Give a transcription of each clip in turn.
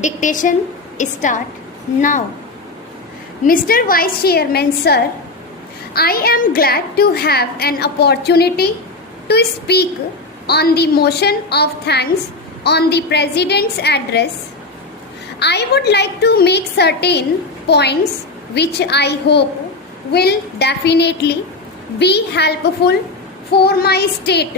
Dictation start now. Mr. Vice Chairman, sir, I am glad to have an opportunity to speak on the motion of thanks on the President's address. I would like to make certain points which I hope will definitely be helpful for my state.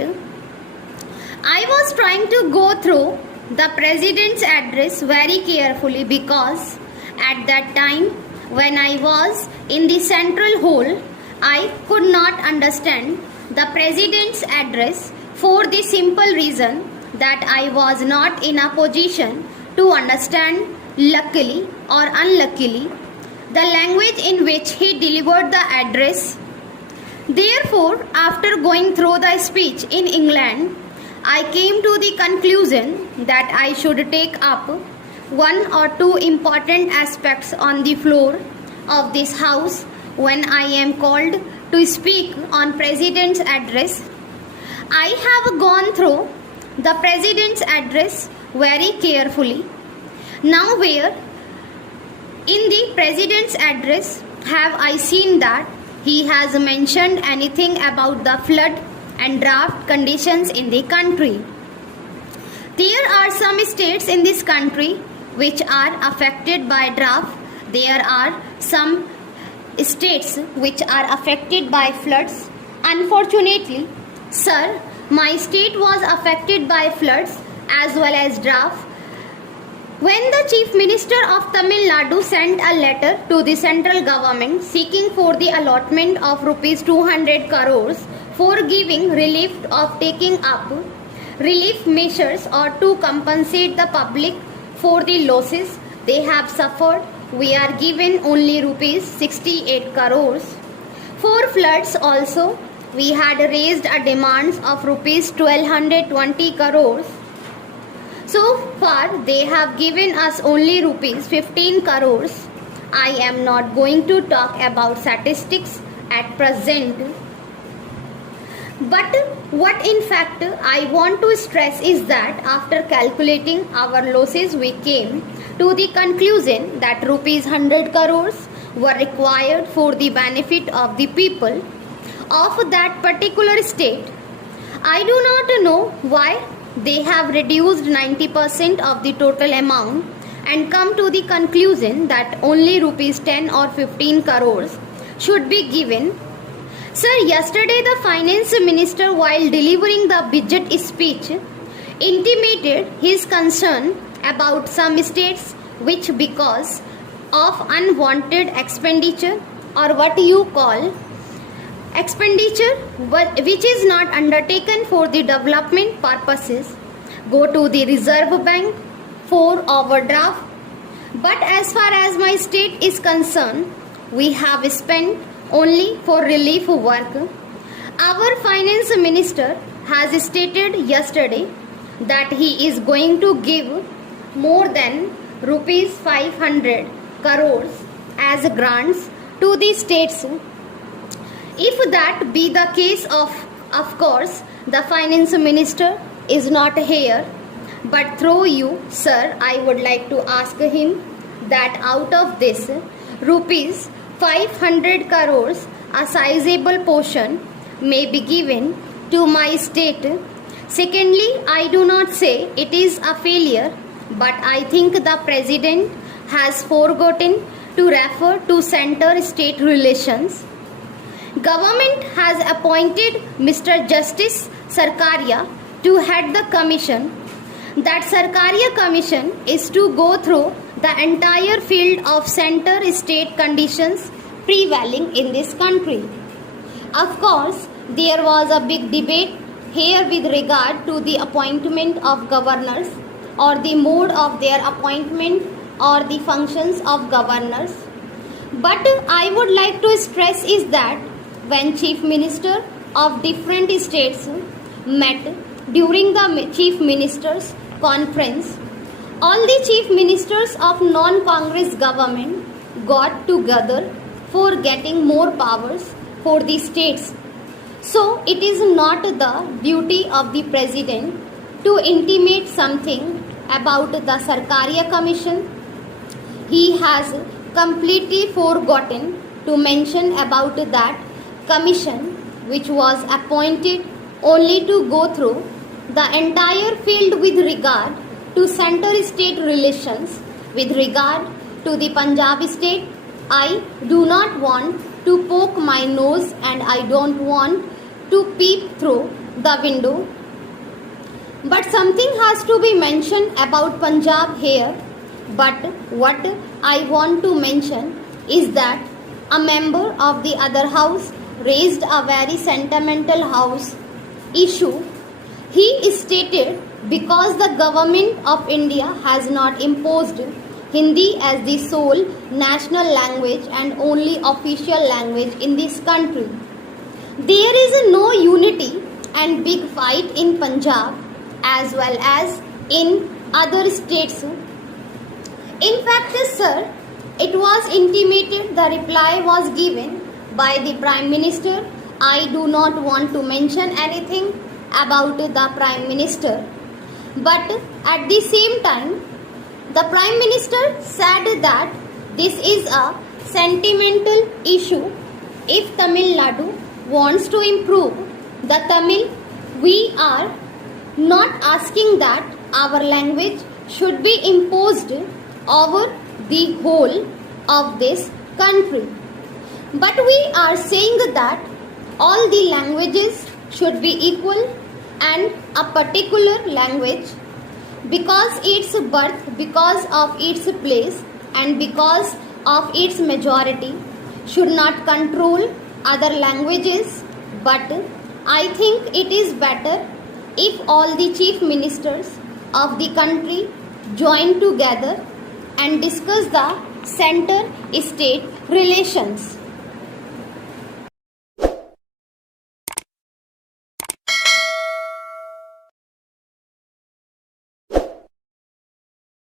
I was trying to go through the President's address very carefully because at that time when I was in the central hall, I could not understand the President's address for the simple reason that I was not in a position to understand, luckily or unluckily, the language in which he delivered the address. Therefore, after going through the speech in England, I came to the conclusion that I should take up one or two important aspects on the floor of this house when I am called to speak on President's address. I have gone through the President's address very carefully. Now where in the President's address have I seen that he has mentioned anything about the flood and drought conditions in the country? There are some states in this country which are affected by drought. There are some states which are affected by floods. Unfortunately, sir, my state was affected by floods as well as drought. When the Chief Minister of Tamil Nadu sent a letter to the central government seeking for the allotment of rupees 200 crores for giving relief of taking up relief measures or to compensate the public for the losses they have suffered, we are given only rupees 68 crores. For floods also, we had raised a demand of rupees 1220 crores. So far, they have given us only rupees 15 crores. I am not going to talk about statistics at present. But what in fact I want to stress is that after calculating our losses, we came to the conclusion that rupees 100 crores were required for the benefit of the people of that particular state. I do not know why they have reduced 90% of the total amount and come to the conclusion that only rupees 10 or 15 crores should be given. Sir, yesterday the finance minister, while delivering the budget speech, intimated his concern about some states which, because of unwanted expenditure or what you call expenditure which is not undertaken for the development purposes, go to the Reserve Bank for overdraft. But as far as my state is concerned, we have spent only for relief work. Our finance minister has stated yesterday that he is going to give more than rupees 500 crores as grants to the states. If that be the case, of course, the finance minister is not here. But through you, sir, I would like to ask him that out of this rupees 500 crores, a sizable portion may be given to my state. Secondly, I do not say it is a failure, but I think the President has forgotten to refer to center-state relations. Government has appointed Mr. Justice Sarkaria to head the commission. That Sarkaria commission is to go through the entire field of center-state conditions prevailing in this country. Of course, there was a big debate here with regard to the appointment of governors or the mode of their appointment or the functions of governors. But I would like to stress is that when Chief Minister of different states met during the Chief Ministers Conference, all the Chief Ministers of non-Congress government got together for getting more powers for the states. So it is not the duty of the President to intimate something about the Sarkariya Commission. He has completely forgotten to mention about that commission which was appointed only to go through the entire field with regard to center-state relations. With regard to the Punjab state, I do not want to poke my nose and I don't want to peep through the window. But something has to be mentioned about Punjab here. But what I want to mention is that a member of the other house raised a very sentimental house issue. He stated because the government of India has not imposed Hindi as the sole national language and only official language in this country, there is no unity and big fight in Punjab as well as in other states. In fact, sir, it was intimated, the reply was given by the Prime Minister. I do not want to mention anything about the Prime Minister. But at the same time, the Prime Minister said that this is a sentimental issue. If Tamil Nadu wants to improve the Tamil, we are not asking that our language should be imposed over the whole of this country. But we are saying that all the languages should be equal and a particular language, because its birth, because of its place and because of its majority, should not control other languages. But I think it is better if all the chief ministers of the country join together and discuss the center-state relations.